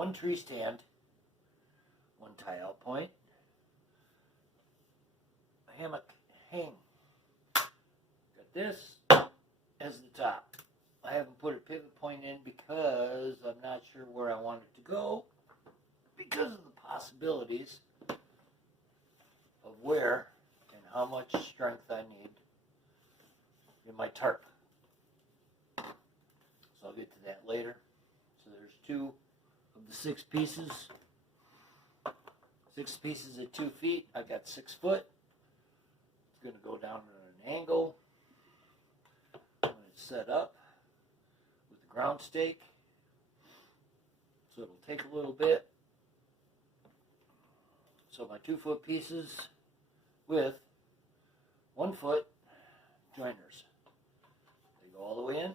one tree stand, one tie-out point, a hammock hang. Got this as the top. I haven't put a pivot point in because I'm not sure where I want it to go because of the possibilities of where and how much strength I need in my tarp. So I'll get to that later. So there's 2 of the 6 pieces. 6 pieces at 2 feet. I got 6 foot. It's going to go down at an angle when it's set up with the ground stake. So it'll take a little bit. So my 2 foot pieces with 1 foot joiners. They go all the way in,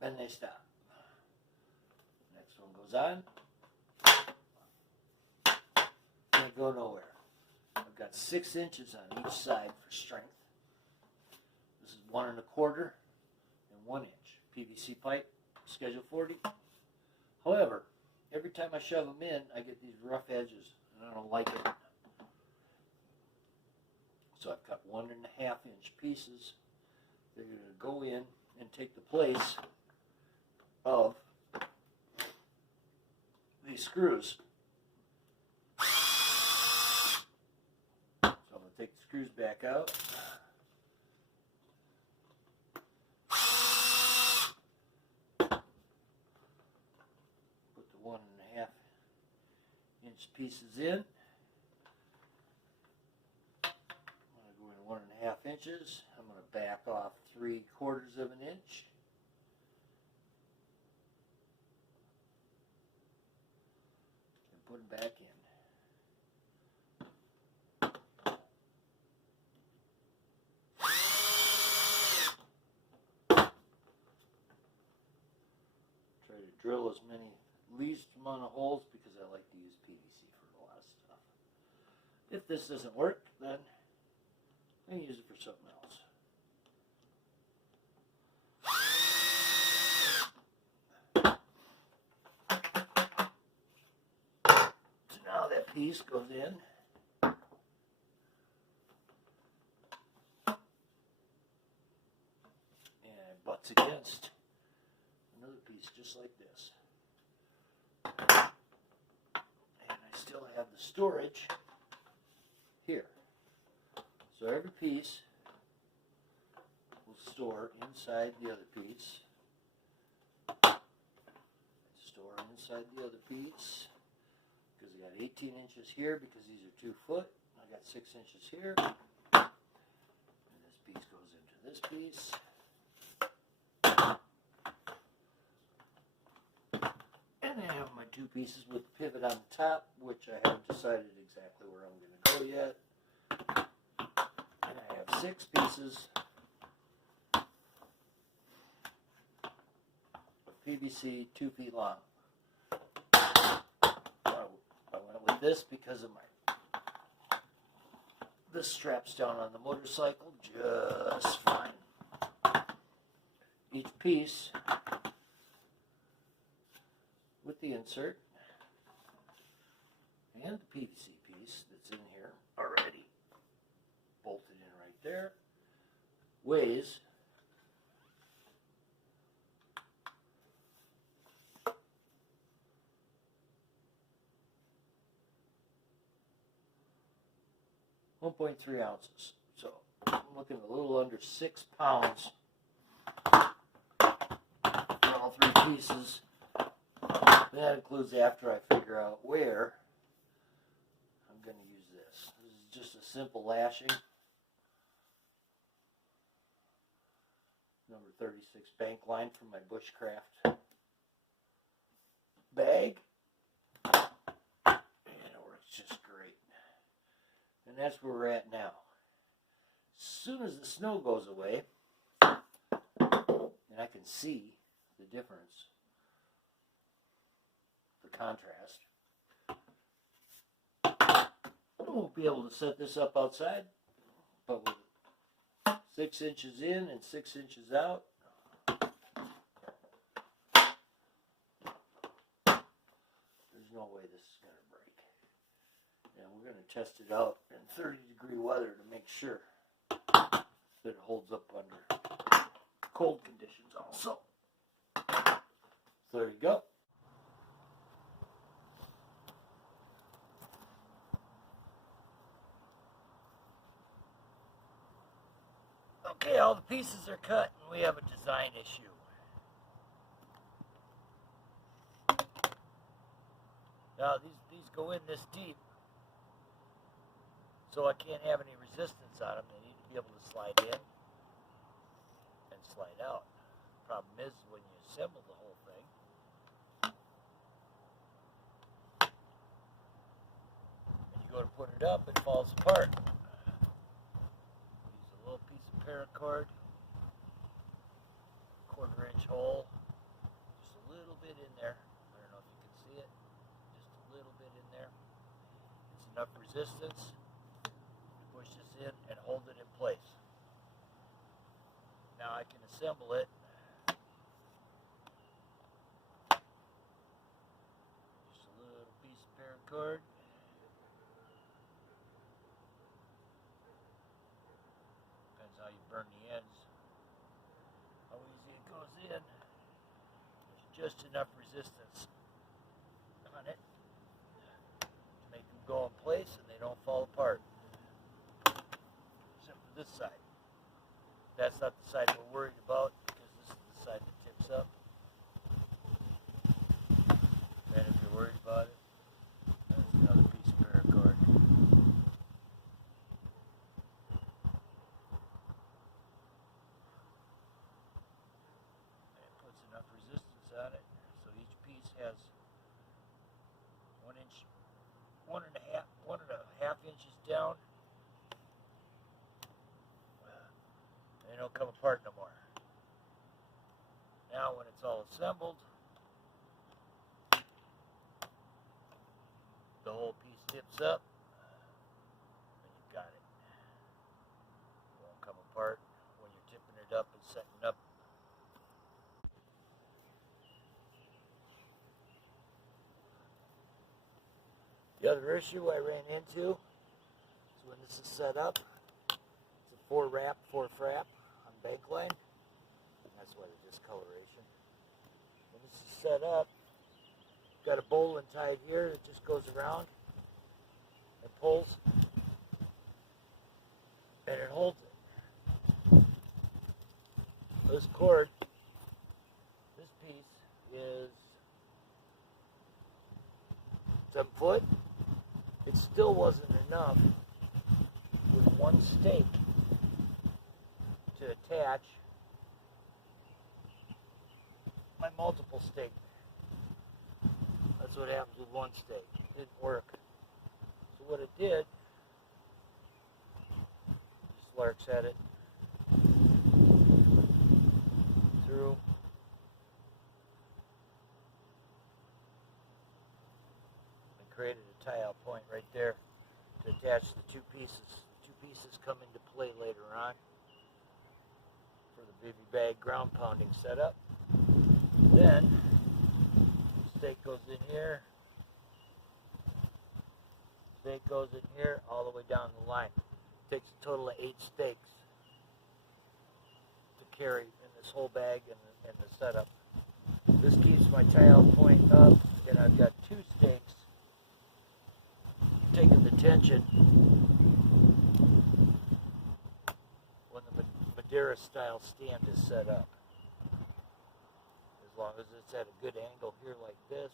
then they stop. Next one goes on. Can't go nowhere. I've got 6 inches on each side for strength. This is 1 1/4 and 1 inch PVC pipe, Schedule 40. However, every time I shove them in, I get these rough edges, and I don't like it. So I've got 1 1/2 inch pieces. They're going to go in and take the place of these screws. So I'm going to take the screws back out. Put the 1 1/2 inch pieces in. I'm going to go in 1 1/2 inches. I'm going to back off 3/4 of an inch. And put them back in. Try to drill as many least amount of holes because I like to use PVC for a lot of stuff. If this doesn't work, then I can use it for something else. So now that piece goes in. And it butts against another piece just like this. And I still have the storage here. So every piece will store inside the other piece. Store inside the other piece. Because I got 18 inches here because these are 2 foot. I got 6 inches here. And this piece goes into this piece. And I have my 2 pieces with the pivot on the top, which I haven't decided exactly where I'm going to go yet. And I have 6 pieces of PVC 2 feet long. I went with this because of this straps down on the motorcycle just fine. Each piece with the insert and the PVC piece that's in here already bolted in right there weighs 1.3 ounces. So I'm looking at a little under 6 pounds for all 3 pieces. That includes after I figure out where I'm going to use this. This is just a simple lashing. Number 36 bank line from my bushcraft bag. And it works just great. And that's where we're at now. As soon as the snow goes away, and I can see the difference, the contrast, I won't be able to set this up outside, but with 6 inches in and 6 inches out, there's no way this is going to break. And we're going to test it out in 30-degree weather to make sure that it holds up under cold conditions also. So there you go. Okay, all the pieces are cut and we have a design issue. Now these go in this deep, so I can't have any resistance on them. They need to be able to slide in and slide out. Problem is when you assemble the whole thing, and you go to put it up, it falls apart. Use a little piece of paracord, 1/4-inch hole, just a little bit in there. I don't know if you can see it, just a little bit in there. It's enough resistance to push this in and hold it in place. Now I can assemble it. Just a little piece of paracord. Depends how you burn the ends. How easy it goes in. There's just enough resistance on it to make them go in place and they don't fall apart. Except for this side. That's not the side we're worried about because this is the side that tips up. And if you're worried about it, there's another piece of paracord. And it puts enough resistance on it so each piece has 1 inch, 1.5 inches down. They don't come apart no more. Now when it's all assembled, the whole piece tips up, and you've got it. It won't come apart when you're tipping it up and setting it up. The other issue I ran into is when this is set up, it's a 4-wrap, 4-frap on bank line. That's why the discoloration. When this is set up, got a bowline tied here that just goes around and pulls, and it holds it. This cord, this piece is 7 foot. It still wasn't enough with one stake to attach my multiple stake. That's what happens with one stake. It didn't work. So what it did, just larks at it through. And created a tie-out point right there to attach the two pieces. The two pieces come into play later on for the BB bag ground pounding setup. Then stake goes in here, stake goes in here, all the way down the line. It takes a total of 8 stakes to carry in this whole bag and the setup. This keeps my tie-out point up, and I've got 2 stakes taking the tension when the Madeira style stand is set up. As long as it's at a good angle here like this,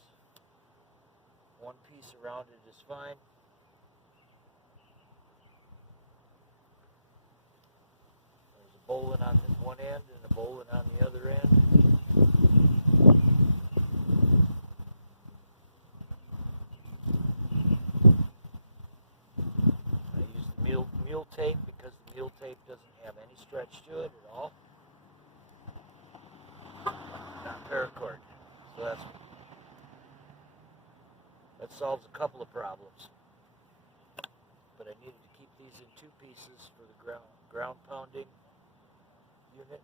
one piece around it is fine. There's a bowline on one end and a bowline on the other end. I use the mule tape because the mule tape doesn't have any stretch to it at all. Paracord. So that solves a couple of problems. But I needed to keep these in 2 pieces for the ground pounding unit.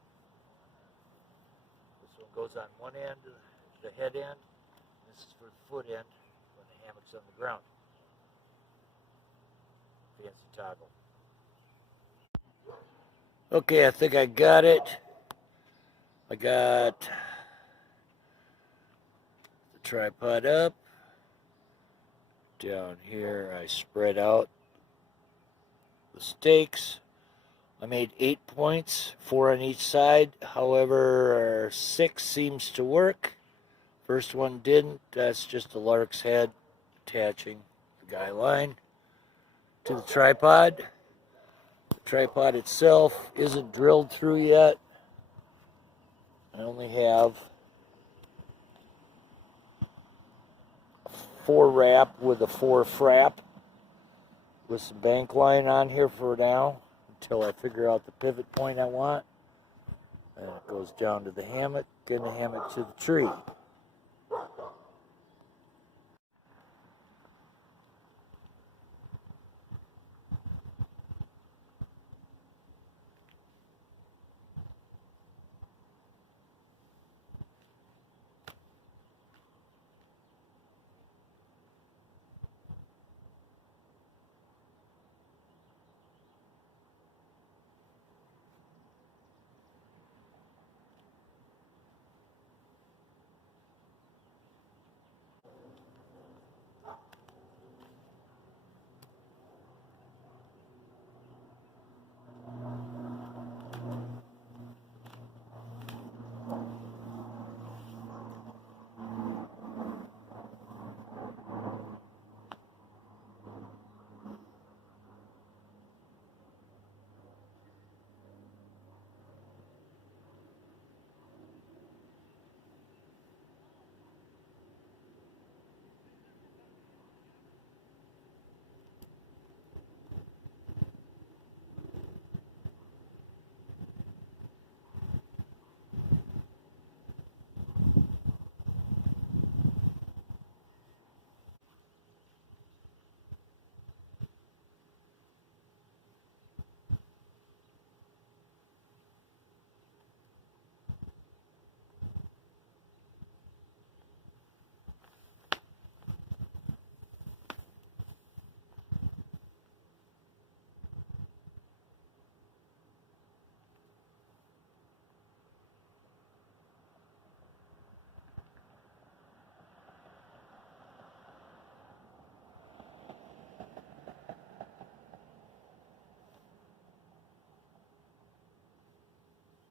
This one goes on one end, the head end. This is for the foot end when hammock's on the ground. Fancy toggle. Okay, I think I got it. I got the tripod up. Down here, I spread out the stakes. I made 8 points, 4 on each side. However, 6 seems to work. First one didn't. That's just a lark's head attaching the guy line to the tripod. The tripod itself isn't drilled through yet. I only have 4 wrap with a 4 frap with some bank line on here for now until I figure out the pivot point I want. And it goes down to the hammock and the hammock to the tree.